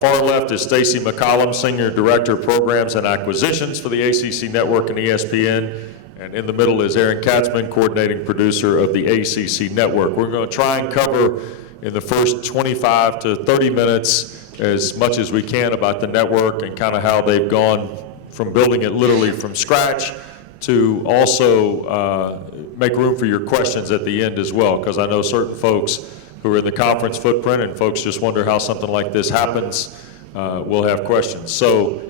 Far left is Stacie McCollum, Senior Director of Programs and Acquisitions for the ACC Network and ESPN. And in the middle is Aaron Katzman, Coordinating Producer of the ACC Network. We're going to try and cover in the first 25 to 30 minutes as much as we can about the network and kind of how they've gone from building it literally from scratch to also make room for your questions at the end as well, because I know certain folks who are in the conference footprint and folks just wonder how something like this happens, will have questions. So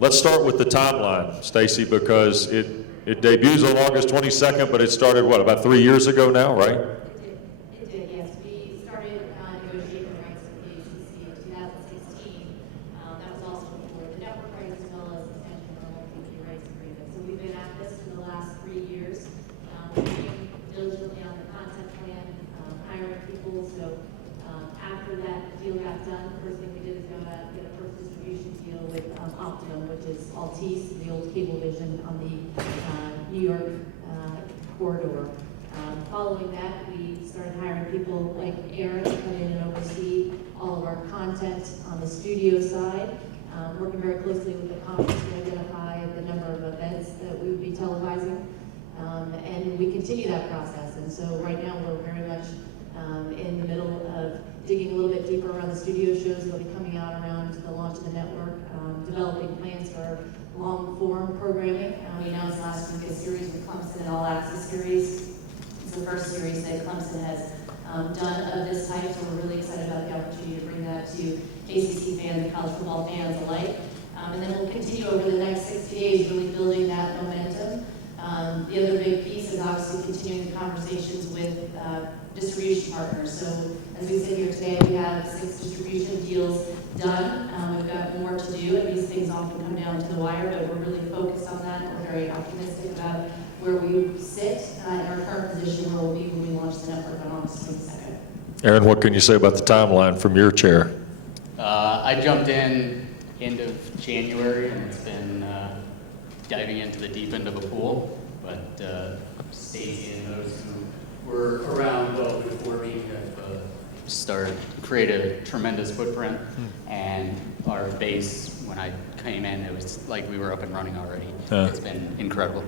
let's start with the timeline, Stacie, because it debuts on August 22nd, but it started, what, about 3 years ago now, right? It did, yes. We started negotiating the rights with the ACC in 2016. That was also before the network rights as well as extension of our multi-media rights agreement. So we've been at this for the last 3 years, working diligently on the content plan, hiring people. So after that deal got done, the first thing we did is go out and get a first distribution deal with Optimum, which is Altice, the old Cablevision on the New York corridor. Following that, we started hiring people like Aaron to come in and oversee all of our content on the studio side, working very closely with the conference to identify the number of events that we would be televising. And we continue that process. And so right now we're very much in the middle of digging a little bit deeper around the studio shows that will be coming out around the launch of the network, developing plans for long-form programming. We announced last week a series with Clemson, All Access series. It's the first series that Clemson has done of this type, so we're really excited about the opportunity to bring that to ACC fans and college football fans alike. And then we'll continue over the next 60 days really building that momentum. The other big piece is obviously continuing the conversations with distribution partners. So as we sit here today, we have 6 distribution deals done. We've got more to do, and these things often come down to the wire, but we're really focused on that. We're very optimistic about where we sit in our current position, where we'll be when we launch the network on August 22nd. Aaron, what can you say about the timeline from your chair? I jumped in end of January, and it's been diving into the deep end of a pool. But Stacie and those who were around well before me have created a tremendous footprint. And our base, when I came in, it was like we were up and running already. It's been incredible.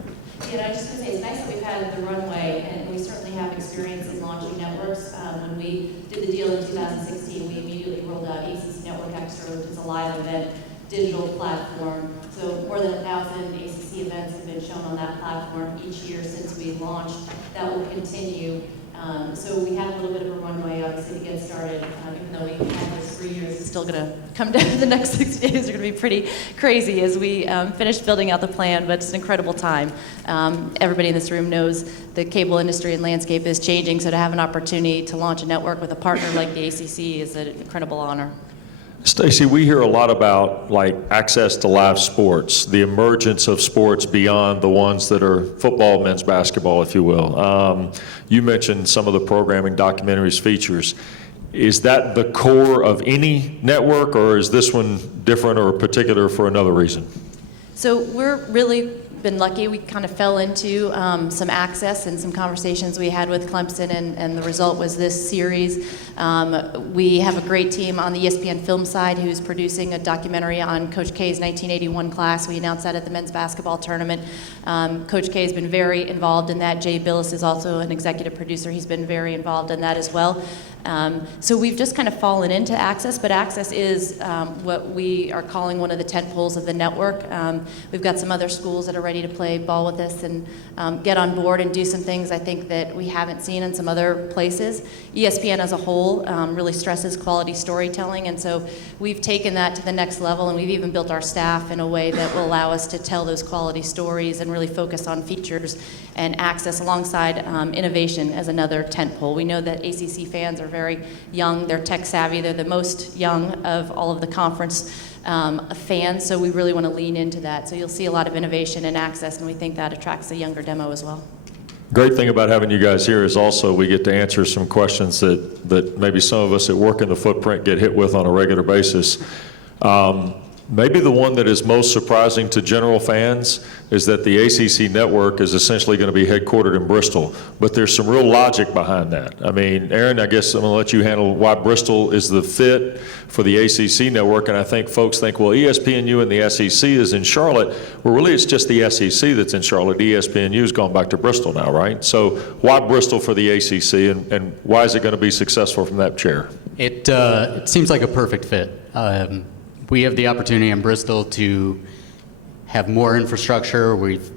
Yeah, I just want to say it's nice that we've had the runway, and we certainly have experience in launching networks. When we did the deal in 2016, we immediately rolled out ACC Network Extra, which is a live event digital platform. So more than 1,000 ACC events have been shown on that platform each year since we launched. That will continue. So we have a little bit of a runway, obviously, to get started. Even though we have those 3 years, it's still going to come down to the next 60 days. Are going to be pretty crazy as we finish building out the plan, but it's an incredible time. Everybody in this room knows the cable industry and landscape is changing, so to have an opportunity to launch a network with a partner like the ACC is an incredible honor. Stacie, we hear a lot about like access to live sports, the emergence of sports beyond the ones that are football, men's basketball, if you will. You mentioned some of the programming, documentaries, features. Is that the core of any network, or is this one different or particular for another reason? So we're really been lucky. We kind of fell into some access and some conversations we had with Clemson, and the result was this series. We have a great team on the ESPN film side who's producing a documentary on Coach K's 1981 class. We announced that at the men's basketball tournament. Coach K has been very involved in that. Jay Billis is also an executive producer. He's been very involved in that as well. So we've just kind of fallen into access, but access is what we are calling one of the tent poles of the network. We've got some other schools that are ready to play ball with us and get on board and do some things I think that we haven't seen in some other places. ESPN as a whole really stresses quality storytelling, and so we've taken that to the next level, and we've even built our staff in a way that will allow us to tell those quality stories and really focus on features and access alongside innovation as another tent pole. We know that ACC fans are very young, they're tech savvy, they're the most young of all of the conference fans, so we really want to lean into that. So you'll see a lot of innovation and access, and we think that attracts a younger demo as well. Great thing about having you guys here is also we get to answer some questions that maybe some of us that work in the footprint get hit with on a regular basis. Maybe the one that is most surprising to general fans is that the ACC Network is essentially going to be headquartered in Bristol, but there's some real logic behind that. I mean, Aaron, I guess I'm going to let you handle why Bristol is the fit for the ACC Network, and I think folks think, well, ESPNU and the SEC is in Charlotte. Well, really, it's just the SEC that's in Charlotte. ESPNU's gone back to Bristol now, right? So why Bristol for the ACC, and why is it going to be successful from that chair? It seems like a perfect fit. We have the opportunity in Bristol to have more infrastructure. We've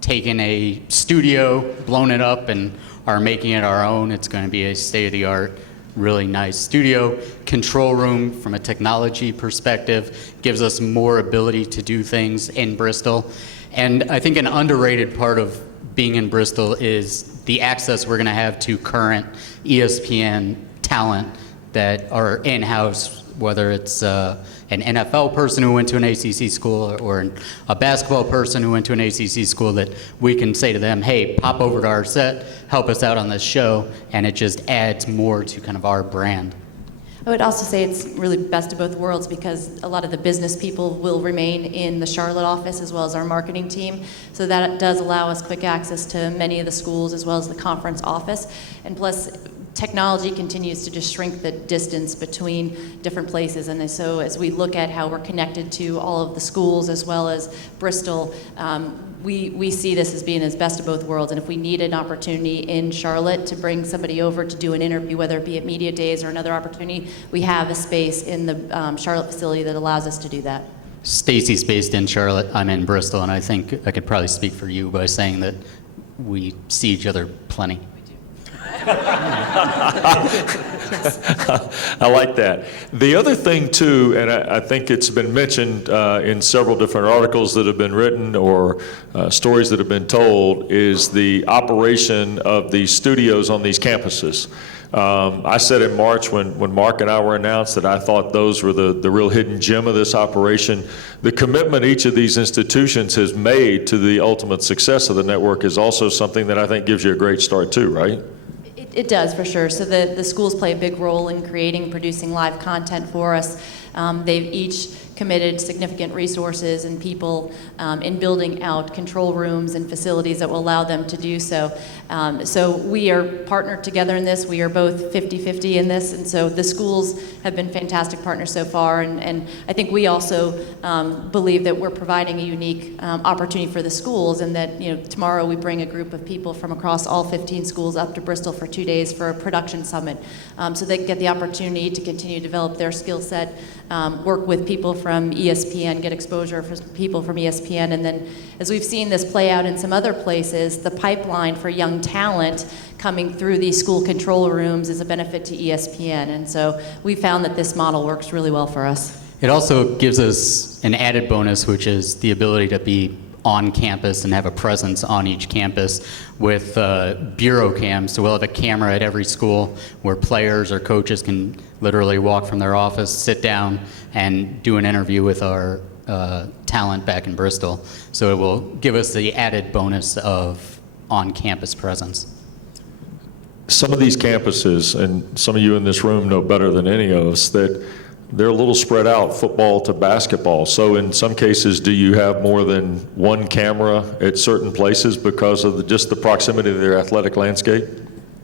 taken a studio, blown it up, and are making it our own. It's going to be a state-of-the-art, really nice studio. Control room, from a technology perspective, gives us more ability to do things in Bristol. And I think an underrated part of being in Bristol is the access we're going to have to current ESPN talent that are in-house, whether it's an NFL person who went to an ACC school or a basketball person who went to an ACC school, that we can say to them, hey, pop over to our set, help us out on this show, and it just adds more to kind of our brand. I would also say it's really best of both worlds, because a lot of the business people will remain in the Charlotte office as well as our marketing team. So that does allow us quick access to many of the schools as well as the conference office. And plus, technology continues to just shrink the distance between different places. And so as we look at how we're connected to all of the schools as well as Bristol, we see this as being as best of both worlds. And if we need an opportunity in Charlotte to bring somebody over to do an interview, whether it be at Media Days or another opportunity, we have a space in the Charlotte facility that allows us to do that. Stacie's based in Charlotte, I'm in Bristol, and I think I could probably speak for you by saying that we see each other plenty. I like that. The other thing, too, and I think it's been mentioned in several different articles that have been written or stories that have been told, is the operation of these studios on these campuses. I said in March when Mark and I were announced that I thought those were the real hidden gem of this operation. The commitment each of these institutions has made to the ultimate success of the network is also something that I think gives you a great start, too, right? It does, for sure. So the schools play a big role in creating, producing live content for us. They've each committed significant resources and people in building out control rooms and facilities that will allow them to do so. So we are partnered together in this. We are both 50-50 in this, and so the schools have been fantastic partners so far, and I think we also believe that we're providing a unique opportunity for the schools, and that, you know, tomorrow we bring a group of people from across all 15 schools up to Bristol for 2 days for a production summit, so they can get the opportunity to continue to develop their skill set, work with people from ESPN, get exposure for people from ESPN, and then as we've seen this play out in some other places, the pipeline for young talent coming through these school control rooms is a benefit to ESPN, and so we found that this model works really well for us. It also gives us an added bonus, which is the ability to be on campus and have a presence on each campus with bureau cams. So we'll have a camera at every school where players or coaches can literally walk from their office, sit down, and do an interview with our talent back in Bristol. So it will give us the added bonus of on-campus presence. Some of these campuses, and some of you in this room know better than any of us, that they're a little spread out, football to basketball. So in some cases, do you have more than one camera at certain places because of just the proximity of their athletic landscape?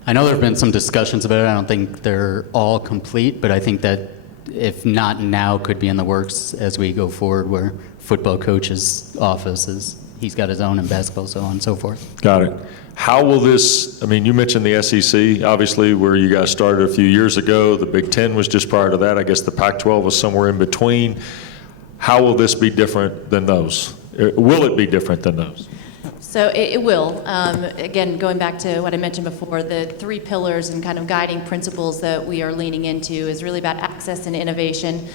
I know there have been some discussions about it. I don't think they're all complete, but I think that if not now, could be in the works as we go forward, where football coach's office is, he's got his own in basketball, so on and so forth. Got it. How will this, I mean, you mentioned the SEC, obviously, where you guys started a few years ago. The Big Ten was just prior to that. I guess the Pac-12 was somewhere in between. How will this be different than those? Will it be different than those? So it will. Again, going back to what I mentioned before, the 3 pillars and kind of guiding principles that we are leaning into is really about access and innovation.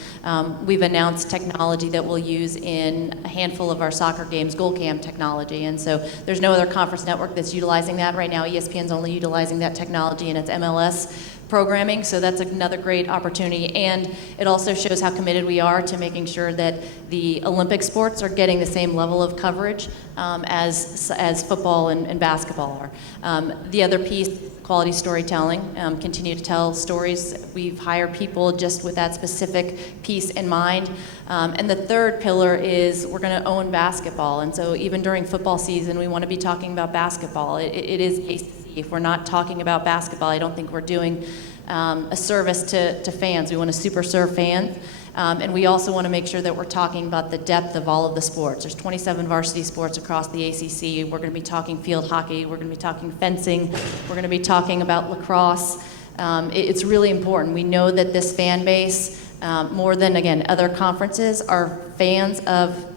We've announced technology that we'll use in a handful of our soccer games, goal cam technology, and so there's no other conference network that's utilizing that right now. ESPN's only utilizing that technology in its MLS programming, so that's another great opportunity. And it also shows how committed we are to making sure that the Olympic sports are getting the same level of coverage as football and basketball are. The other piece, quality storytelling, continue to tell stories. We've hired people just with that specific piece in mind. And the third pillar is we're going to own basketball. And so even during football season, we want to be talking about basketball. It is ACC. If we're not talking about basketball, I don't think we're doing a service to fans. We want to super serve fans. And we also want to make sure that we're talking about the depth of all of the sports. There's 27 varsity sports across the ACC. We're going to be talking field hockey. We're going to be talking fencing. We're going to be talking about lacrosse. It's really important. We know that this fan base, more than, again, other conferences, are fans of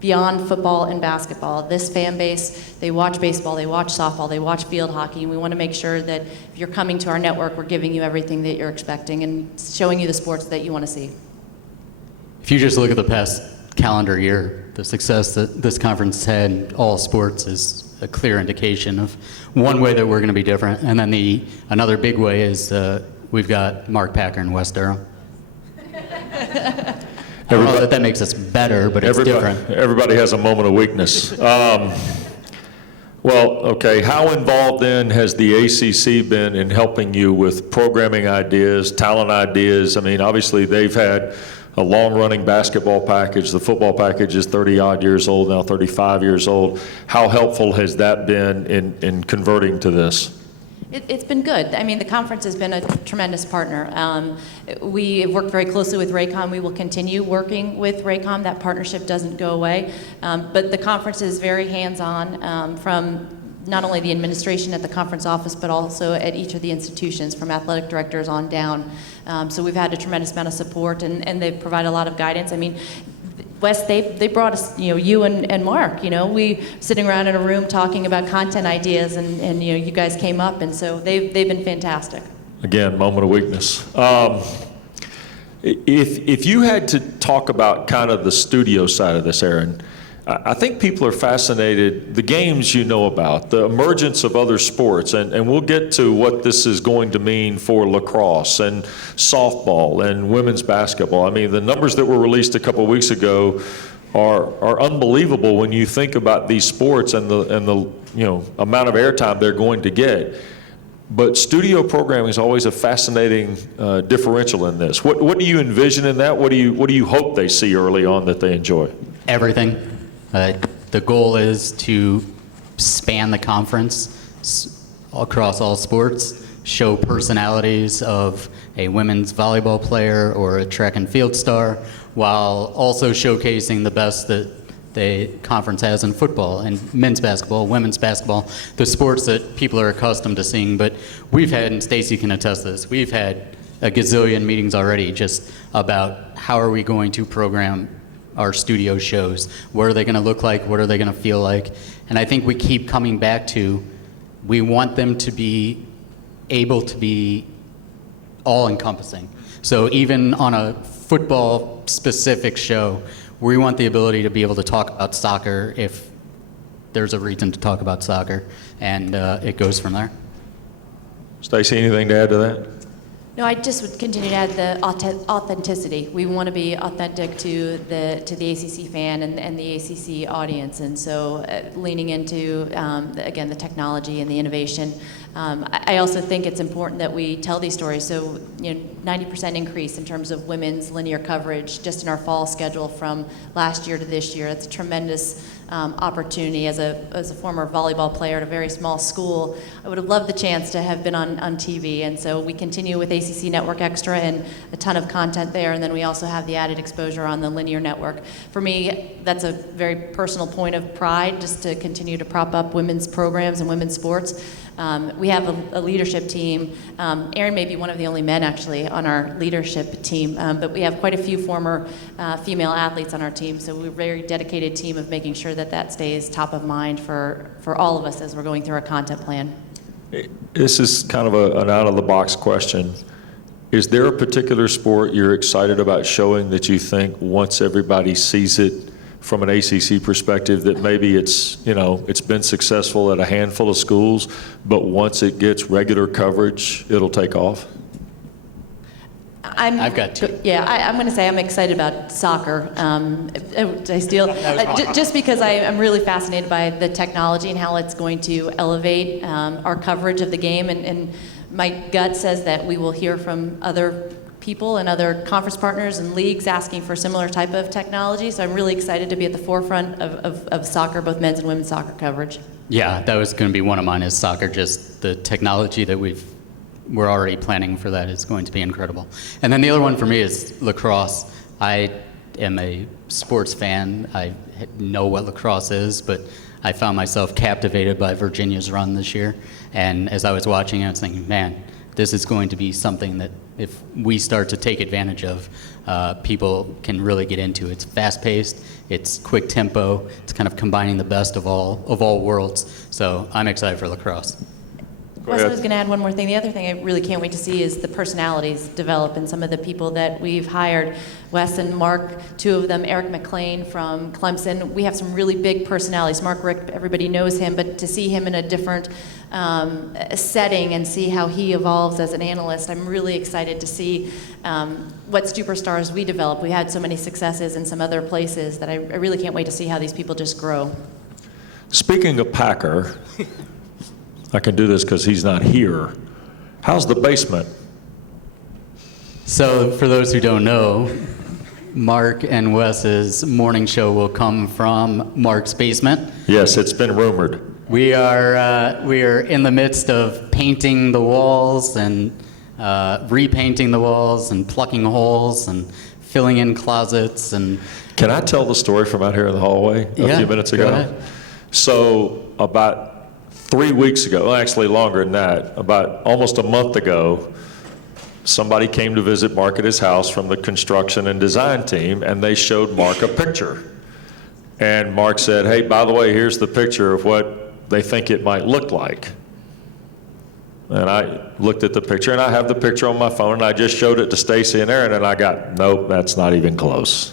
beyond football and basketball. This fan base, they watch baseball, they watch softball, they watch field hockey, and we want to make sure that if you're coming to our network, we're giving you everything that you're expecting and showing you the sports that you want to see. If you just look at the past calendar year, the success that this conference had in all sports is a clear indication of one way that we're going to be different. And then another big way is we've got Mark Packer and Wes Durham. I don't know that makes us better, but it's different. Everybody has a moment of weakness. Well, okay, how involved then has the ACC been in helping you with programming ideas, talent ideas? I mean, obviously they've had a long-running basketball package. The football package is 30-odd years old now, 35 years old. How helpful has that been in converting to this? It's been good. I mean, the conference has been a tremendous partner. We have worked very closely with Raycom. We will continue working with Raycom. That partnership doesn't go away. But the conference is very hands-on from not only the administration at the conference office, but also at each of the institutions, from athletic directors on down. So we've had a tremendous amount of support, and they've provided a lot of guidance. I mean, Wes, they brought us, you and Mark, we sitting around in a room talking about content ideas, and you guys came up, and so they've been fantastic. Again, moment of weakness. If you had to talk about kind of the studio side of this, Aaron, I think people are fascinated, the games you know about, the emergence of other sports, and we'll get to what this is going to mean for lacrosse and softball and women's basketball. I mean, the numbers that were released a couple of weeks ago are unbelievable when you think about these sports and the amount of airtime they're going to get. But studio programming is always a fascinating differential in this. What do you envision in that? What do you hope they see early on that they enjoy? Everything. The goal is to span the conference across all sports, show personalities of a women's volleyball player or a track and field star, while also showcasing the best that the conference has in football and men's basketball, women's basketball, the sports that people are accustomed to seeing. But we've had, and Stacie can attest to this, we've had a gazillion meetings already just about how are we going to program our studio shows. What are they going to look like? What are they going to feel like? And I think we keep coming back to, we want them to be able to be all-encompassing. So even on a football-specific show, we want the ability to be able to talk about soccer if there's a reason to talk about soccer, and it goes from there. Stacie, anything to add to that? No, I just would continue to add the authenticity. We want to be authentic to the ACC fan and the ACC audience, and so leaning into again the technology and the innovation. I also think it's important that we tell these stories. So 90% increase in terms of women's linear coverage just in our fall schedule from last year to this year. That's a tremendous opportunity. As a former volleyball player at a very small school, I would have loved the chance to have been on TV, and so we continue with ACC Network Extra and a ton of content there, and then we also have the added exposure on the linear network. For me, that's a very personal point of pride, just to continue to prop up women's programs and women's sports. We have a leadership team. Aaron may be one of the only men actually on our leadership team, but we have quite a few former female athletes on our team, so we're a very dedicated team of making sure that stays top of mind for all of us as we're going through our content plan. This is kind of an out-of-the-box question. Is there a particular sport you're excited about showing that you think once everybody sees it from an ACC perspective that maybe it's been successful at a handful of schools, but once it gets regular coverage, it'll take off? I've got two. Yeah, I'm going to say I'm excited about soccer. I steal just because I'm really fascinated by the technology and how it's going to elevate our coverage of the game. And my gut says that we will hear from other people and other conference partners and leagues asking for similar type of technology. So I'm really excited to be at the forefront of soccer, both men's and women's soccer coverage. Yeah, that was going to be one of mine, is soccer. Just the technology that we're already planning for that is going to be incredible. And then the other one for me is lacrosse. I am a sports fan. I know what lacrosse is, but I found myself captivated by Virginia's run this year. And as I was watching it, I was thinking, man, this is going to be something that if we start to take advantage of, people can really get into. It's fast-paced, it's quick tempo, it's kind of combining the best of all worlds. So I'm excited for lacrosse. Wes, I was going to add one more thing. The other thing I really can't wait to see is the personalities develop in some of the people that we've hired. Wes and Mark, two of them, Eric McLean from Clemson. We have some really big personalities. Mark Rick, everybody knows him, but to see him in a different setting and see how he evolves as an analyst, I'm really excited to see what superstars we develop. We had so many successes in some other places that I really can't wait to see how these people just grow. Speaking of Packer, I can do this because he's not here. How's the basement? So for those who don't know, Mark and Wes's morning show will come from Mark's basement. Yes, it's been rumored. We are in the midst of painting the walls and repainting the walls and plucking holes and filling in closets. And Can I tell the story from out here in the hallway a few minutes ago? Go ahead. So about 3 weeks ago, well, actually longer than that, about almost a month ago, somebody came to visit Mark at his house from the construction and design team, and they showed Mark a picture. And Mark said, hey, by the way, here's the picture of what they think it might look like. And I looked at the picture, and I have the picture on my phone, and I just showed it to Stacie and Aaron, and I got, nope, that's not even close.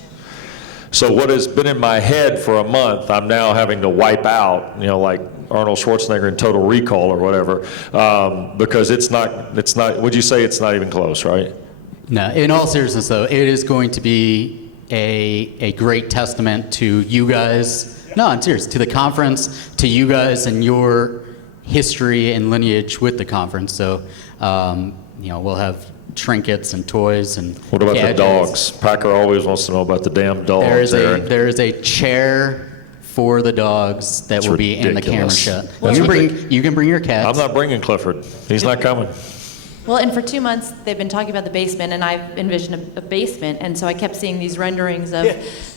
So what has been in my head for a month, I'm now having to wipe out, like Arnold Schwarzenegger in Total Recall or whatever, because it's not, would you say it's not even close, right? No, in all seriousness though, it is going to be a great testament to you guys, no, I'm serious, to the conference, to you guys and your history and lineage with the conference. So, we'll have trinkets and toys and What about gadgets. the dogs? Packer always wants to know about the damn dogs. There is a chair for the dogs that will be in the camera ridiculous. shot. You can bring your cats. I'm not bringing Clifford. He's not coming. Well, and for 2 months, they've been talking about the basement, and I've envisioned a basement, and so I kept seeing these renderings of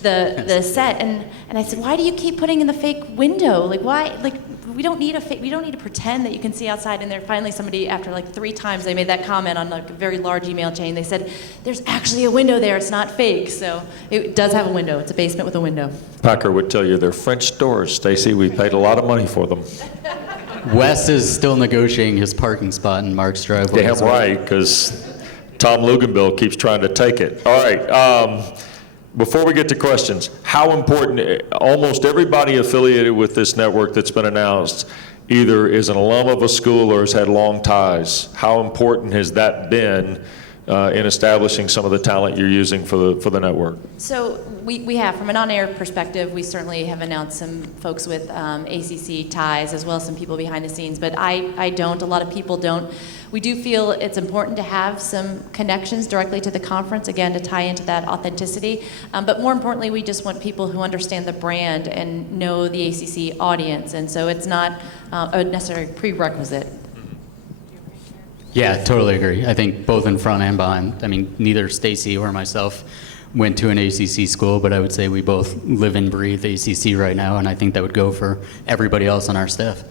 the set, and I said, why do you keep putting in the fake window? Like, why? Like, we don't need to pretend that you can see outside. And there finally somebody, after like 3 times, they made that comment on like a very large email chain. They said, there's actually a window there. It's not fake. So it does have a window. It's a basement with a window. Packer would tell you they're French doors, Stacie. We paid a lot of money for them. Wes is still negotiating his parking spot in Mark's driveway. Damn right, because Tom Luganbill keeps trying to take it. All right. Before we get to questions, how important, almost everybody affiliated with this network that's been announced either is an alum of a school or has had long ties. How important has that been in establishing some of the talent you're using for the network? So we have, from an on-air perspective, we certainly have announced some folks with ACC ties, as well as some people behind the scenes, but I don't, a lot of people don't. We do feel it's important to have some connections directly to the conference, again, to tie into that authenticity. But more importantly, we just want people who understand the brand and know the ACC audience, and so it's not a necessary prerequisite. Yeah, totally agree. I think both in front and behind. I mean, neither Stacie or myself went to an ACC school, but I would say we both live and breathe ACC right now, and I think that would go for everybody else on our staff.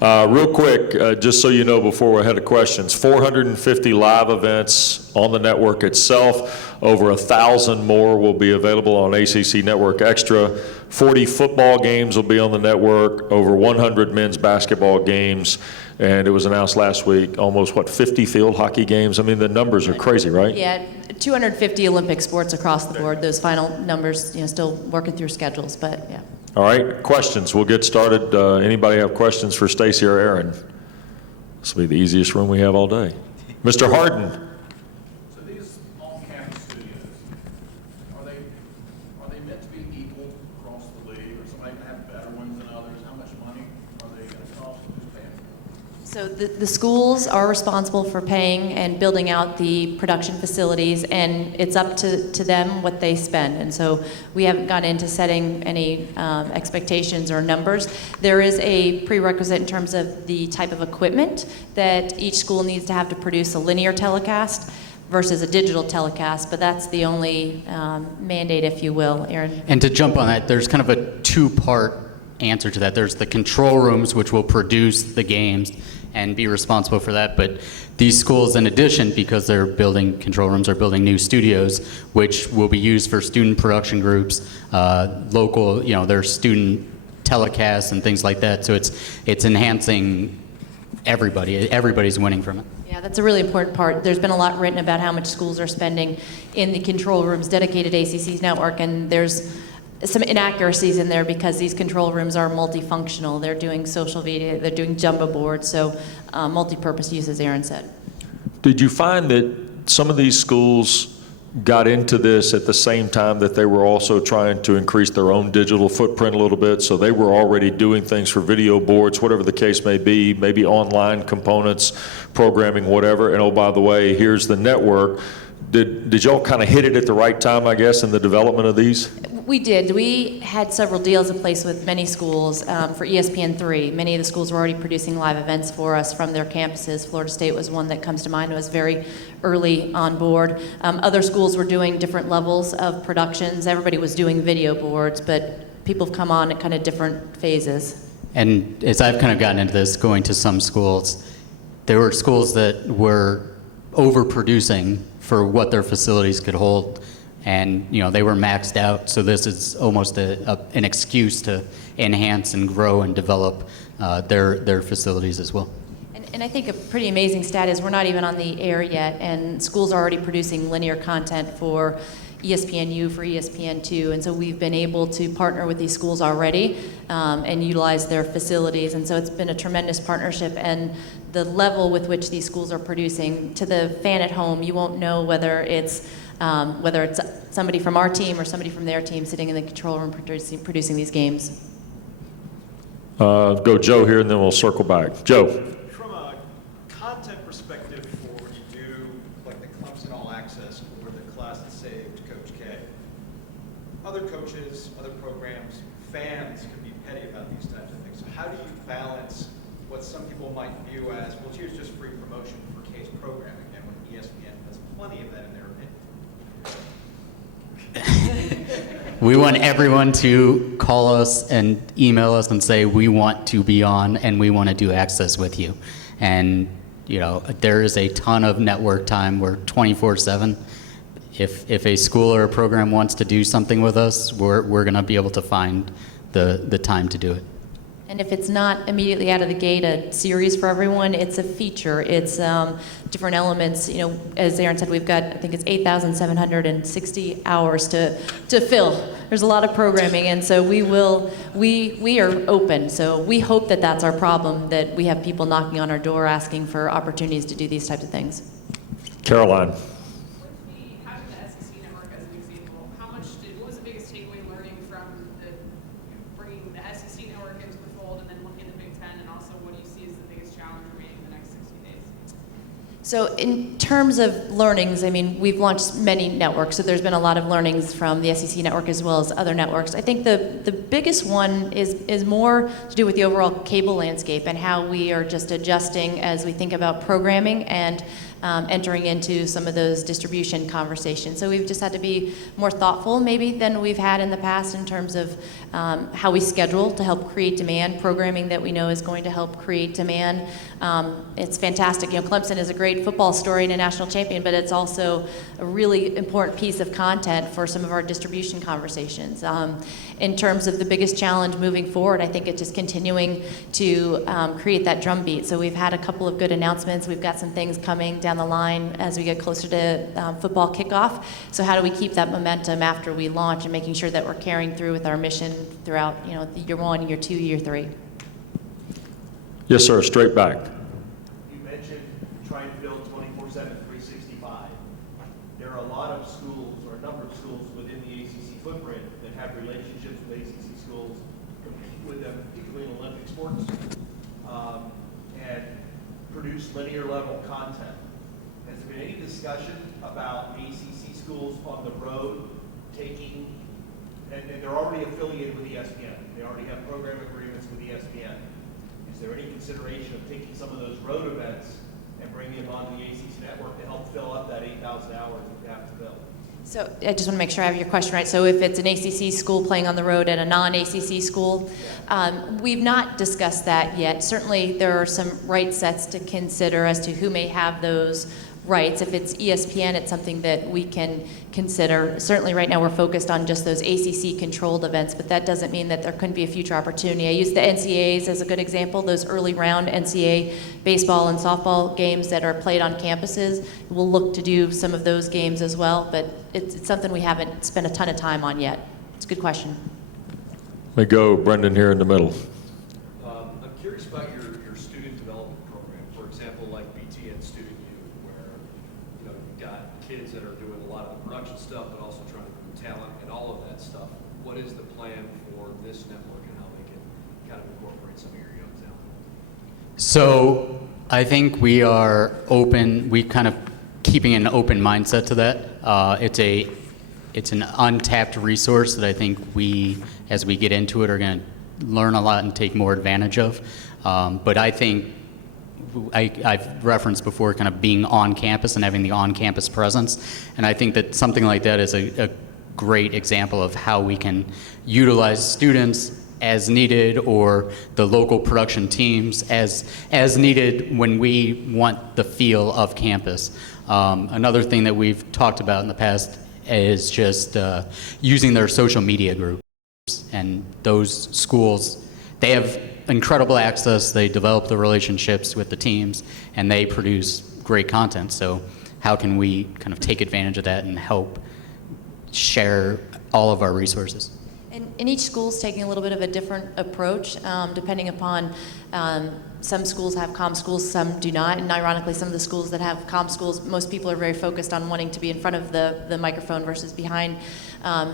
Real quick, just so you know before we're ahead of questions, 450 live events on the network itself. Over 1,000 more will be available on ACC Network Extra. 40 football games will be on the network, over 100 men's basketball games. And it was announced last week, almost, 50 field hockey games? I mean, the numbers are crazy, right? Yeah, 250 Olympic sports across the board. Those final numbers, still working through schedules, but yeah. All right, questions. We'll get started. Anybody have questions for Stacie or Aaron? This will be the easiest room we have all day. Mr. Harden. So these all meant to be equal across the league, or somebody can have better ones than others? How much money are they going to cost? Who's paying for it? So the schools are responsible for paying and building out the production facilities, and it's up to them what they spend. And so we haven't got into setting any expectations or numbers. There is a prerequisite in terms of the type of equipment that each school needs to have to produce a linear telecast versus a digital telecast, but that's the only mandate, if you will, Aaron. And to jump on that, there's kind of a two-part answer to that. There's the control rooms, which will produce the games and be responsible for that. But these schools, in addition, because they're building control rooms, are building new studios, which will be used for student production groups, local, their student telecasts and things like that. So it's enhancing everybody. Everybody's winning from it. Yeah, that's a really important part. There's been a lot written about how much schools are spending in the control rooms dedicated to ACC's network, and there's some inaccuracies in there because these control rooms are multifunctional. They're doing social media, they're doing jumbo boards, so multi-purpose use, as Aaron said. Did you find that some of these schools got into this at the same time that they were also trying to increase their own digital footprint a little bit? So they were already doing things for video boards, whatever the case may be, maybe online components, programming, whatever. And oh, by the way, here's the network. Did y'all kind of hit it at the right time, I guess, in the development of these? We did. We had several deals in place with many schools for ESPN3. Many of the schools were already producing live events for us from their campuses. Florida State was one that comes to mind. It was very early on board. Other schools were doing different levels of productions. Everybody was doing video boards, but people have come on at kind of different phases. And as I've kind of gotten into this, going to some schools, there were schools that were overproducing for what their facilities could hold, and they were maxed out. So this is almost an excuse to enhance and grow and develop their facilities as well. And I think a pretty amazing stat is we're not even on the air yet, and schools are already producing linear content for ESPNU, for ESPN2, and so we've been able to partner with these schools already and utilize their facilities, and so it's been a tremendous partnership. And the level with which these schools are producing, to the fan at home, you won't know whether it's somebody from our team or somebody from their team sitting in the control room producing these games. Go Joe here, and then we'll circle back. Joe. From a content perspective, for when you do like the Clemson All Access or the class that saved Coach K, other coaches, other programs, fans can be petty about these types of things. So how do you balance what some people might view as, well, here's just free promotion for K's programming, and when ESPN has plenty of that in their opinion? We want everyone to call us and email us and say, we want to be on and we want to do access with you. And, there is a ton of network time. We're 24/7. If a school or a program wants to do something with us, we're going to be able to find the time to do it. And if it's not immediately out of the gate a series for everyone, it's a feature. It's different elements. As Aaron said, we've got, I think it's 8,760 hours to fill. There's a lot of programming, and so we are open. So we hope that that's our problem, that we have people knocking on our door asking for opportunities to do these types of things. Caroline. Having the SEC network as an example, what was the biggest takeaway learning from bringing the SEC network into the fold and then looking at the Big Ten, and also what do you see as the biggest challenge remaining in the next 60 days? So in terms of learnings, we've launched many networks, so there's been a lot of learnings from the SEC network as well as other networks. I think the biggest one is more to do with the overall cable landscape and how we are just adjusting as we think about programming and entering into some of those distribution conversations. So we've just had to be more thoughtful maybe than we've had in the past in terms of how we schedule to help create demand, programming that we know is going to help create demand. It's fantastic. Clemson is a great football story and a national champion, but it's also a really important piece of content for some of our distribution conversations. In terms of the biggest challenge moving forward, I think it's just continuing to create that drumbeat. So we've had a couple of good announcements. We've got some things coming down the line as we get closer to football kickoff. So how do we keep that momentum after we launch and making sure that we're carrying through with our mission throughout year 1, year 2, year 3? Yes, sir. Straight back. You mentioned trying to build 24/7, 365. There are a lot of schools, or a number of schools within the ACC footprint that have relationships with ACC schools, compete with them, particularly in Olympic sports, and produce linear level content. Has there been any discussion about ACC schools on the road taking, and they're already affiliated with ESPN, they already have program agreements with ESPN. Is there any consideration of taking some of those road events and bringing them onto the ACC network to help fill up that 8,000 hours that we have to fill? So I just want to make sure I have your question right. So if it's an ACC school playing on the road at a non-ACC school, we've not discussed that yet. Certainly there are some right sets to consider as to who may have those rights. If it's ESPN, it's something that we can consider. Certainly right now we're focused on just those ACC controlled events, but that doesn't mean that there couldn't be a future opportunity. I use the NCAAs as a good example, those early round NCAA baseball and softball games that are played on campuses. We'll look to do some of those games as well, but it's something we haven't spent a ton of time on yet. It's a good question. Let me go, Brendan, here in the middle. I'm curious about your student development program. For example, like BTN Student Youth, where you've got kids that are doing a lot of the production stuff, but also trying to groom talent and all of that stuff. What is the plan for this network and how they can kind of incorporate some of your young talent? So I think we are open. We kind of keeping an open mindset to that. It's an untapped resource that I think we, as we get into it, are going to learn a lot and take more advantage of. But I think I've referenced before kind of being on campus and having the on-campus presence, and I think that something like that is a great example of how we can utilize students as needed, or the local production teams as needed when we want the feel of campus. Another thing that we've talked about in the past is just using their social media groups. And those schools, they have incredible access, they develop the relationships with the teams, and they produce great content. So how can we kind of take advantage of that and help share all of our resources? And each school's taking a little bit of a different approach, depending upon, some schools have comm schools, some do not. And ironically, some of the schools that have comm schools, most people are very focused on wanting to be in front of the microphone versus behind.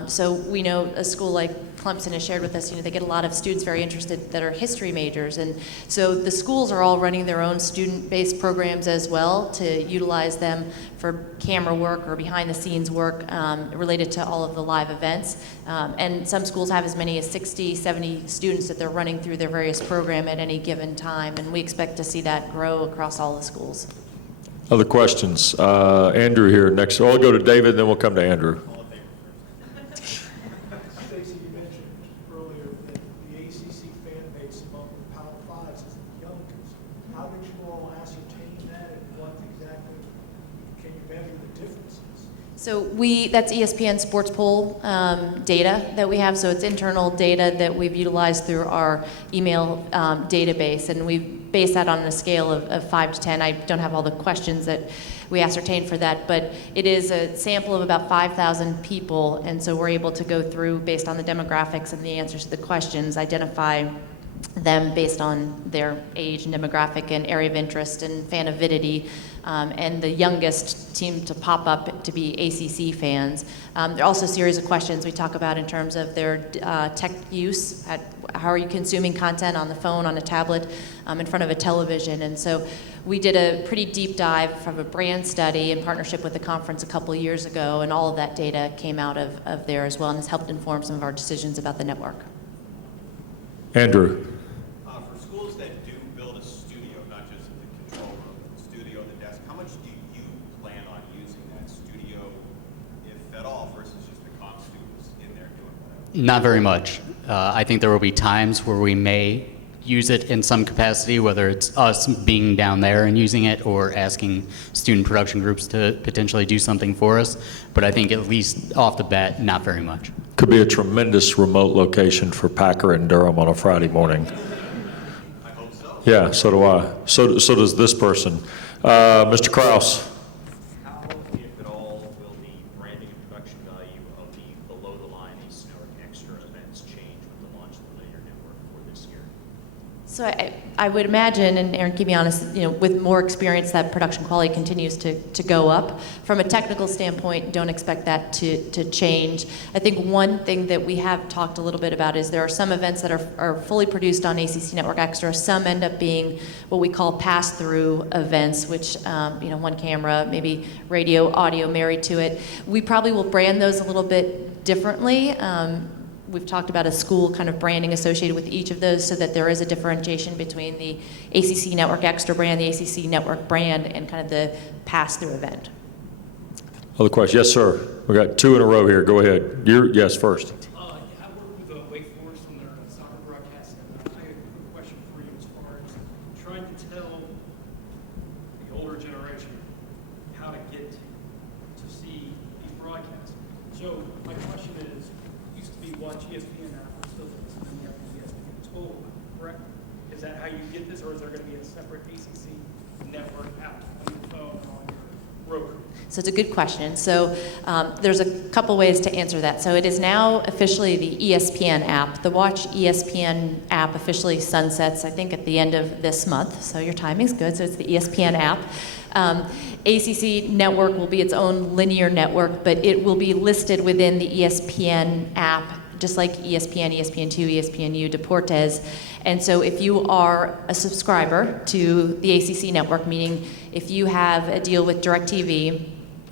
So we know a school like Clemson has shared with us, they get a lot of students very interested that are history majors. And so the schools are all running their own student-based programs as well to utilize them for camera work or behind-the-scenes work related to all of the live events. And some schools have as many as 60, 70 students that they're running through their various program at any given time. And we expect to see that grow across all the schools. Other questions? Andrew here next. I'll go to David, then we'll come to Andrew. Stacie, you mentioned earlier that the ACC fan base among the Power Fives is the youngest. How did you all ascertain that, and what exactly can you measure the differences? So that's ESPN Sports Poll data that we have. So it's internal data that we've utilized through our email database, and we've based that on a scale of 5 to 10. I don't have all the questions that we ascertained for that, but it is a sample of about 5,000 people, and so we're able to go through, based on the demographics and the answers to the questions, identify them based on their age and demographic and area of interest and fan avidity. And the youngest team to pop up to be ACC fans. There are also a series of questions we talk about in terms of their tech use. How are you consuming content on the phone, on a tablet, in front of a television? And so we did a pretty deep dive from a brand study in partnership with the conference a couple of years ago, and all of that data came out of there as well, and has helped inform some of our decisions about the network. Andrew. For schools that do build a studio, not just the control room, the studio, the desk, how much do you plan on using that studio, if at all, versus just the comm students in there doing whatever? Not very much. I think there will be times where we may use it in some capacity, whether it's us being down there and using it or asking student production groups to potentially do something for us. But I think at least off the bat, not very much. Could be a tremendous remote location for Packer and Durham on a Friday morning. I hope so. Yeah, so do I. So does this person. Mr. Kraus. How, if at all, will the branding and production value of the below-the-line ACC Network extra events change with the launch of the linear network for this year? So I would imagine, and Aaron, keep me honest, with more experience, that production quality continues to go up. From a technical standpoint, don't expect that to change. I think one thing that we have talked a little bit about is there are some events that are fully produced on ACC Network Extra. Some end up being what we call pass-through events, which, one camera, maybe radio, audio married to it. We probably will brand those a little bit differently. We've talked about a school kind of branding associated with each of those so that there is a differentiation between the ACC Network Extra brand, the ACC Network brand, and kind of the pass-through event. Other questions? Yes, sir. We got two in a row here. Go ahead. Yes, first. I work with Wake Forest on their soccer broadcast, and I have a quick question for you as far as trying to tell the older generation how to get to see these broadcasts. So my question is, used to be watch ESPN now, still listen to the ESPN total, correct? Is that how you get this, or is there going to be a separate ACC network app on your phone and on your Roku? So it's a good question. So there's a couple ways to answer that. So it is now officially the ESPN app. The Watch ESPN app officially sunsets, I think, at the end of this month. So your timing's good. So it's the ESPN app. ACC Network will be its own linear network, but it will be listed within the ESPN app, just like ESPN, ESPN2, ESPNU, Deportes. And so if you are a subscriber to the ACC Network, meaning if you have a deal with DirecTV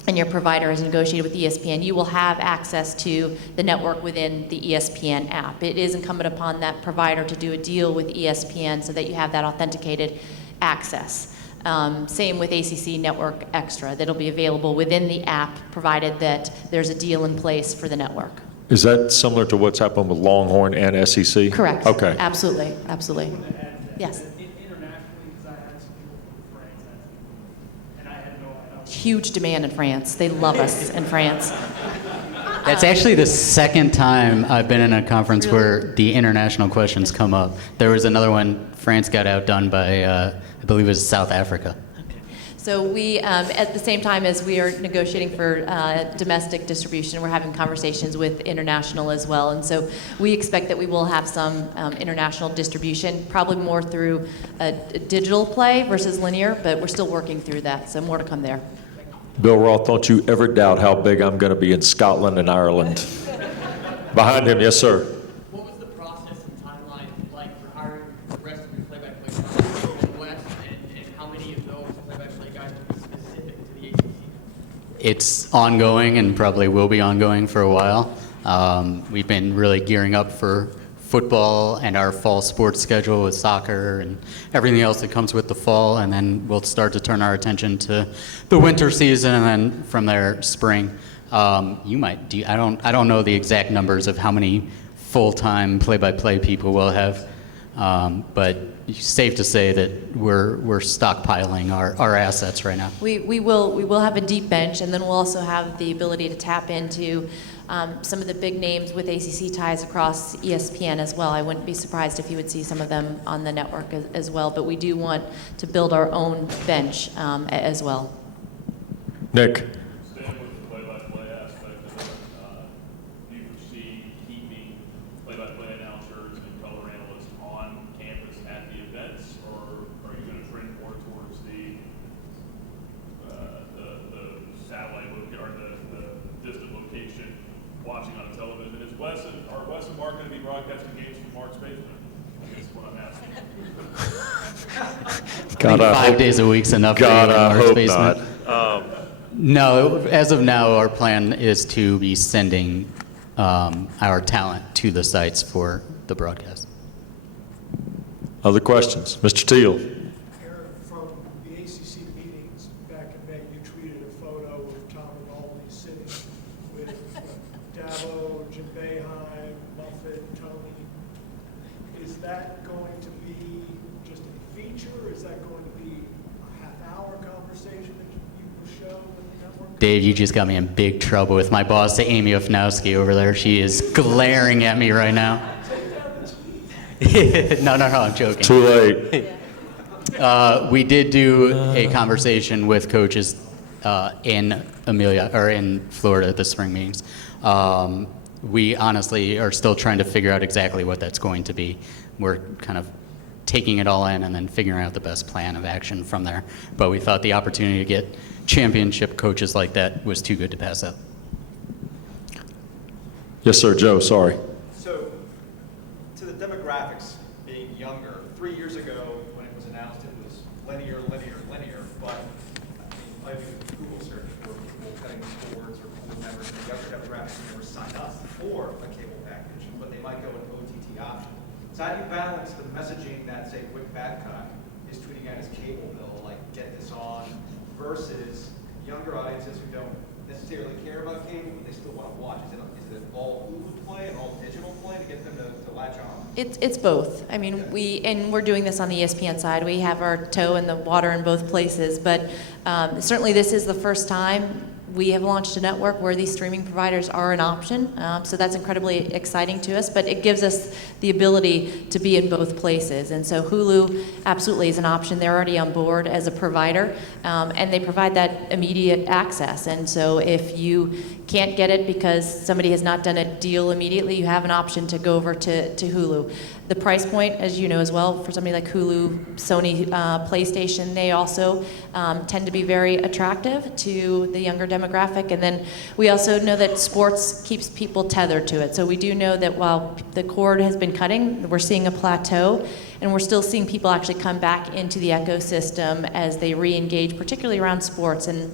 and your provider has negotiated with ESPN, you will have access to the network within the ESPN app. It is incumbent upon that provider to do a deal with ESPN so that you have that authenticated access. Same with ACC Network Extra. That'll be available within the app, provided that there's a deal in place for the network. Is that similar to what's happened with Longhorn and SEC? Correct. Okay. Absolutely. Absolutely. Yes. Internationally, because I had some people from France, and I had no idea. Huge demand in France. They love us in France. That's actually the second time I've been in a conference Really? where the international questions come up. There was another one, France got outdone by, I believe it was South Africa. So we, at the same time as we are negotiating for domestic distribution, we're having conversations with international as well. And so we expect that we will have some international distribution, probably more through a digital play versus linear, but we're still working through that. So more to come there. Bill Roth, don't you ever doubt how big I'm going to be in Scotland and Ireland. Behind him, yes, sir. What was the process and timeline like for hiring the rest of your play-by-play guys in the West, and how many of those play-by-play guys will be specific to the ACC? It's ongoing and probably will be ongoing for a while. We've been really gearing up for football and our fall sports schedule with soccer and everything else that comes with the fall, and then we'll start to turn our attention to the winter season, and then from there spring. I don't know the exact numbers of how many full-time play-by-play people we'll have, but it's safe to say that we're stockpiling our assets right now. We will have a deep bench, and then we'll also have the ability to tap into some of the big names with ACC ties across ESPN as well. I wouldn't be surprised if you would see some of them on the network as well, but we do want to build our own bench as well. Nick. Staying with the play-by-play aspect of it, do you foresee keeping play-by-play announcers and color analysts on campus at the events, or are you going to trend more towards the satellite or the distant location, watching on a television? Are Wes and Mark going to be broadcasting games from Mark's basement? I guess what I'm asking. I think 5 days a week's enough for you in Mark's basement. No, as of now, our plan is to be sending our talent to the sites for the broadcast. Other questions? Mr. Teal. Aaron, from the ACC meetings back in May, you tweeted a photo of Tom Rinaldi sitting with Dabo, Jim Boeheim, Muffet, Tony. Is that going to be just a feature? Is that going to be a half-hour conversation that you will show with the network? Dave, you just got me in big trouble with my boss, Amy Ofnowski, over there. She is glaring at me right now. No, I'm joking. Too late. We did do a conversation with coaches in in Florida at the spring meetings. We honestly are still trying to figure out exactly what that's going to be. We're kind of taking it all in and then figuring out the best plan of action from there. But we thought the opportunity to get championship coaches like that was too good to pass up. Yes, sir, Joe, sorry. So, to the demographics being younger, 3 years ago when it was announced, it was linear, but I do a Google search for people cutting cords or board members, and the younger demographics who never signed up for a cable package, but they might go an OTT option. So how do you balance the messaging that, say, Quick Babcock is tweeting out his cable bill, like, get this on, versus younger audiences who don't necessarily care about cable, but they still want to watch? Is it all Hulu play and all digital play to get them to latch on? It's both. I mean, we're doing this on the ESPN side. We have our toe in the water in both places, but certainly this is the first time we have launched a network where these streaming providers are an option. So that's incredibly exciting to us, but it gives us the ability to be in both places. And so Hulu absolutely is an option. They're already on board as a provider, and they provide that immediate access. And so if you can't get it because somebody has not done a deal immediately, you have an option to go over to Hulu. The price point, as you know as well, for somebody like Hulu, Sony, PlayStation, they also tend to be very attractive to the younger demographic. And then we also know that sports keeps people tethered to it. So we do know that while the cord has been cutting, we're seeing a plateau, and we're still seeing people actually come back into the ecosystem as they re-engage, particularly around sports. And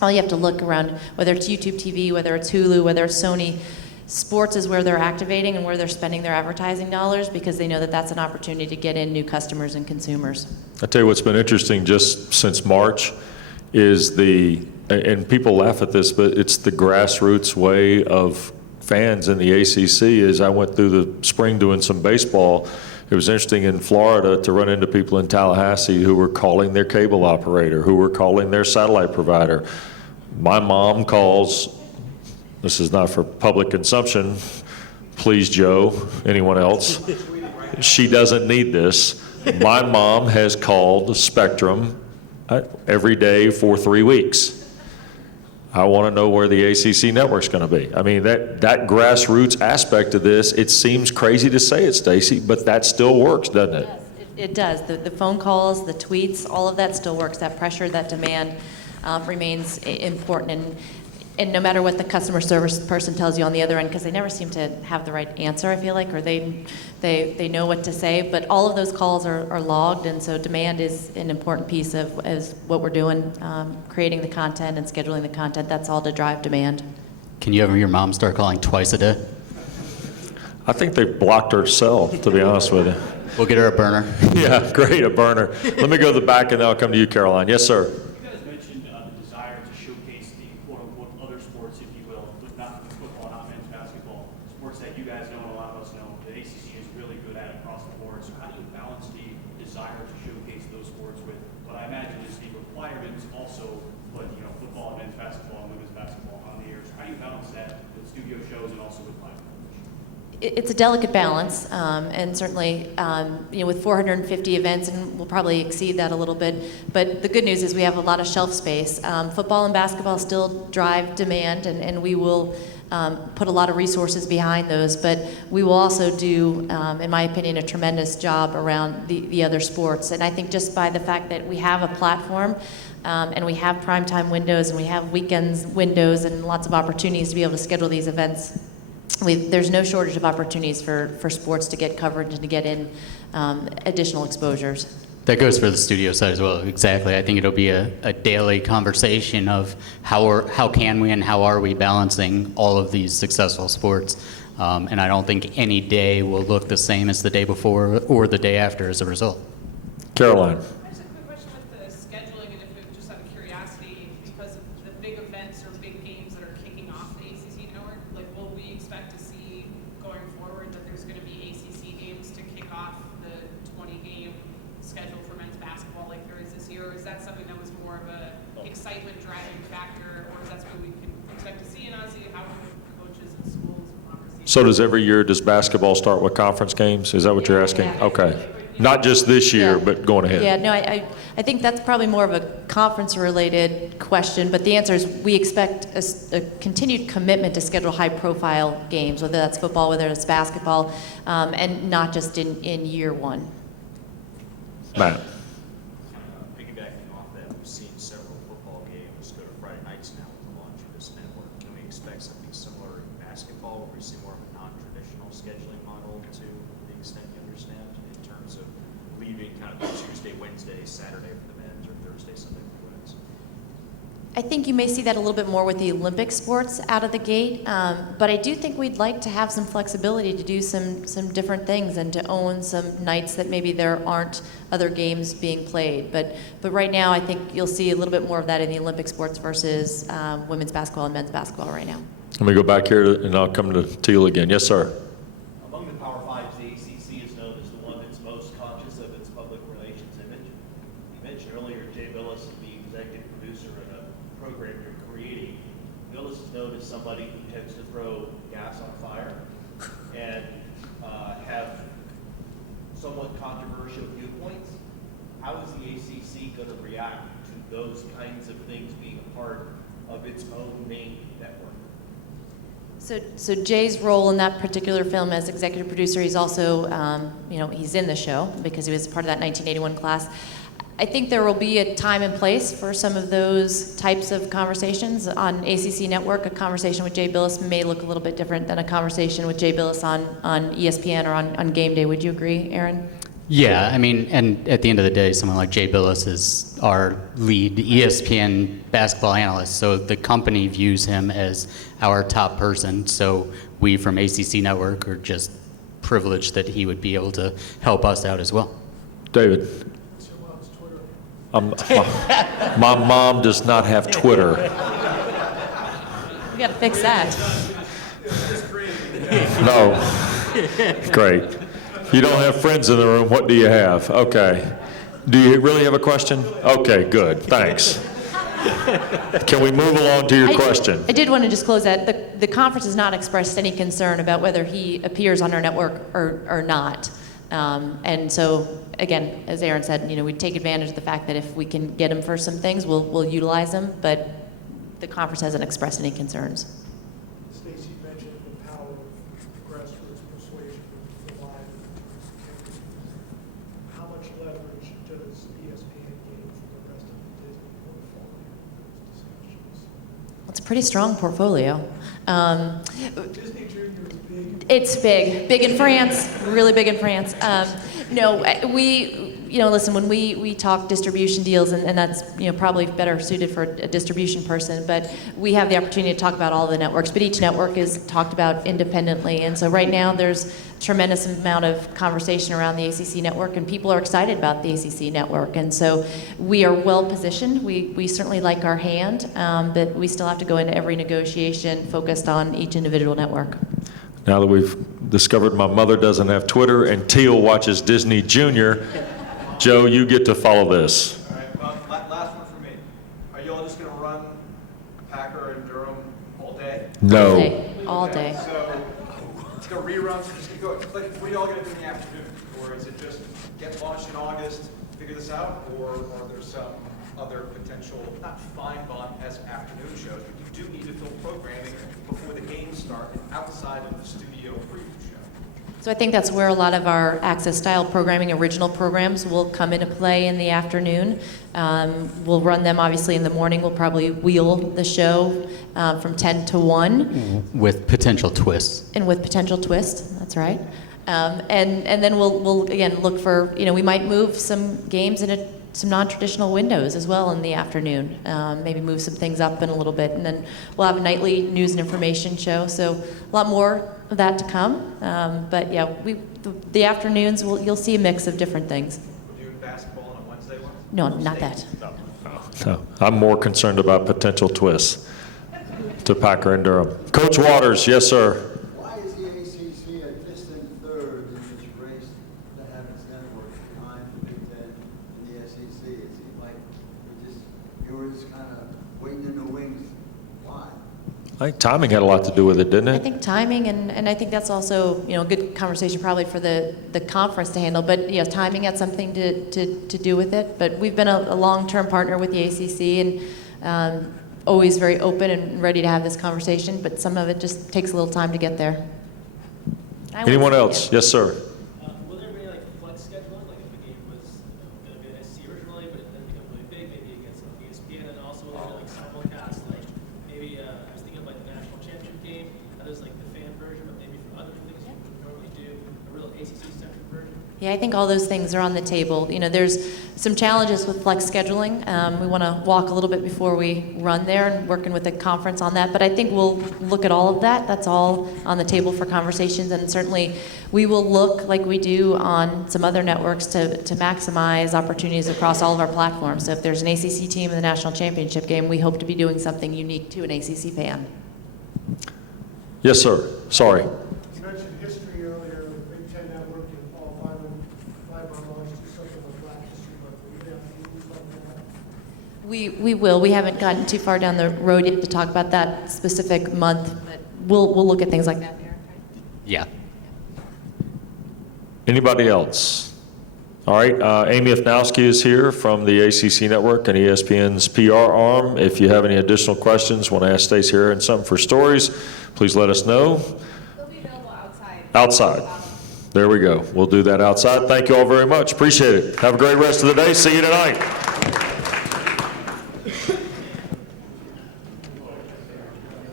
all you have to look around, whether it's YouTube TV, whether it's Hulu, whether it's Sony, sports is where they're activating and where they're spending their advertising dollars, because they know that that's an opportunity to get in new customers and consumers. I tell you what's been interesting just since March is and people laugh at this, but it's the grassroots way of fans in the ACC. As I went through the spring doing some baseball, it was interesting in Florida to run into people in Tallahassee who were calling their cable operator, who were calling their satellite provider. My mom calls. This is not for public consumption. Please, Joe, anyone else? She doesn't need this. My mom has called Spectrum every day for 3 weeks. I want to know where the ACC network's going to be. I mean, that grassroots aspect of this, it seems crazy to say it, Stacie, but that still works, doesn't it? Yes, it does. The phone calls, the tweets, all of that still works. That pressure, that demand remains important. And no matter what the customer service person tells you on the other end, because they never seem to have the right answer, I feel like, or they know what to say, but all of those calls are logged, and so demand is an important piece of as what we're doing, creating the content and scheduling the content. That's all to drive demand. Can you have your mom start calling twice a day? I think they've blocked her cell, to be honest with you. We'll get her a burner. Yeah, great, a burner. Let me go to the back and then I'll come to you, Caroline. Yes, sir. It's a delicate balance, and certainly, with 450 events, and we'll probably exceed that a little bit. But the good news is we have a lot of shelf space. Football and basketball still drive demand, and we will put a lot of resources behind those. But we will also do, in my opinion, a tremendous job around the other sports. And I think just by the fact that we have a platform, and we have primetime windows, and we have weekends windows, and lots of opportunities to be able to schedule these events, there's no shortage of opportunities for sports to get coverage and to get in additional exposures. That goes for the studio side as well. Exactly. I think it'll be a daily conversation of how can we and how are we balancing all of these successful sports. And I don't think any day will look the same as the day before or the day after as a result. Caroline. Just a quick question with the scheduling, and if it just out of curiosity, because of the big events or big games that are kicking off the ACC network, like, will we expect to see going forward that there's going to be ACC games to kick off the 20-game schedule for men's basketball like there is this year, or is that something that was more of a excitement driving factor, or is that something we can expect to see in Aussie? How can coaches and schools and conversations? So does basketball start with conference games? Is that what you're asking? Yeah. Okay. Not just this year, but going ahead. Yeah, no, I think that's probably more of a conference-related question, but the answer is we expect a continued commitment to schedule high-profile games, whether that's football, whether it's basketball, and not just in year one. Matt. Piggybacking off that, we've seen several football games go to Friday nights now with the launch of this network. Can we expect something similar in basketball, where we see more of a non-traditional scheduling model to the extent you understand, in terms of leaving kind of Tuesday, Wednesday, Saturday for the men's, or Thursday, Sunday for the women's? I think you may see that a little bit more with the Olympic sports out of the gate, but I do think we'd like to have some flexibility to do some different things and to own some nights that maybe there aren't other games being played. But right now, I think you'll see a little bit more of that in the Olympic sports versus women's basketball and men's basketball right now. Let me go back here, and I'll come to Teal again. Yes, sir. Among the Power Fives, the ACC is known as the one that's most conscious of its public relations image. You mentioned earlier Jay Billis, the executive producer in a program you're creating. Billis is known as somebody who tends to throw gas on fire and have somewhat controversial viewpoints. How is the ACC going to react to those kinds of things being a part of its own main network? So Jay's role in that particular film as executive producer, he's also, he's in the show because he was part of that 1981 class. I think there will be a time and place for some of those types of conversations. On ACC Network, a conversation with Jay Billis may look a little bit different than a conversation with Jay Billis on ESPN or on Game Day. Would you agree, Aaron? Yeah, I mean, and at the end of the day, someone like Jay Billis is our lead ESPN basketball analyst, so the company views him as our top person, so we from ACC Network are just privileged that he would be able to help us out as well. David. My mom does not have Twitter. We got to fix that. No. Great. You don't have friends in the room, what do you have? Okay. Do you really have a question? Okay, good, thanks. Can we move along to your question? I did want to just close that. The conference has not expressed any concern about whether he appears on our network or not. And so, again, as Aaron said, we take advantage of the fact that if we can get him for some things, we'll utilize him, but the conference hasn't expressed any concerns. Stacie mentioned the power of grassroots persuasion with the live. How much leverage does ESPN gain from the rest of the Disney portfolio in those discussions? It's a pretty strong portfolio. Disney Junior is big. It's big in France, really big in France. No, listen, when we talk distribution deals, and that's probably better suited for a distribution person, but we have the opportunity to talk about all the networks, but each network is talked about independently, and so right now there's a tremendous amount of conversation around the ACC network, and people are excited about the ACC network, and so we are well positioned. We certainly like our hand, but we still have to go into every negotiation focused on each individual network. Now that we've discovered my mother doesn't have Twitter and Teal watches Disney Junior, Joe, you get to follow this. All right, well, last one for me. Are you all just going to run Packer and Durham all day? No. All day. So, the reruns are just going to go, like, what are y'all going to do in the afternoon? Or is it just get launched in August, figure this out? Or are there some other potential, not fine bond-esque afternoon shows, but you do need to fill programming before the games start and outside of the studio preview show? So I think that's where a lot of our access-style programming, original programs, will come into play in the afternoon. We'll run them, obviously, in the morning. We'll probably wheel the show from 10 to 1. With potential twists. And with potential twists, that's right. And then we'll again, look for, we might move some games into some non-traditional windows as well in the afternoon. Maybe move some things up in a little bit. And then we'll have a nightly news and information show. So a lot more of that to come. But yeah, the afternoons, you'll see a mix of different things. We're doing basketball on a Wednesday one? No, not that. No. I'm more concerned about potential twists to Packer and Durham. Coach Waters, yes, sir. Why is the ACC a distant third in this race to have its network behind the Big Ten and the SEC? It seems like you were just kind of waiting in the wings. Why? I think timing had a lot to do with it, didn't I it? think timing, and I think that's also a good conversation probably for the conference to handle. But timing had something to do with it. But we've been a long-term partner with the ACC, and always very open and ready to have this conversation. But some of it just takes a little time to get there. Anyone else? Yes, sir. Will there be like a flex schedule, like if the game was going Yeah, I think all those things are on the table. You know, there's some challenges with flex scheduling. We want to walk a little bit before we run there and working with the conference on that. But I think we'll look at all of that. That's all on the table for conversations. And certainly we will look like we do on some other networks to maximize opportunities across all of our platforms. So if there's an ACC team in the national championship game, we hope to be doing something unique to an ACC fan. Yes, sir. Sorry. You mentioned history earlier, the Big Ten Network and all five launches to something like Black History Month. Will you have meetings like that? We will. We haven't gotten too far down the road yet to talk about that specific month, but we'll look at things like that. Yeah. Anybody else? All right, Amy Ifnowski is here from the ACC Network and ESPN's PR arm. If you have any additional questions, want to ask Stacie and something for stories, please let us know. They'll be available outside. Outside. There we go. We'll do that outside. Thank you all very much. Appreciate it. Have a great rest of the day. See you tonight.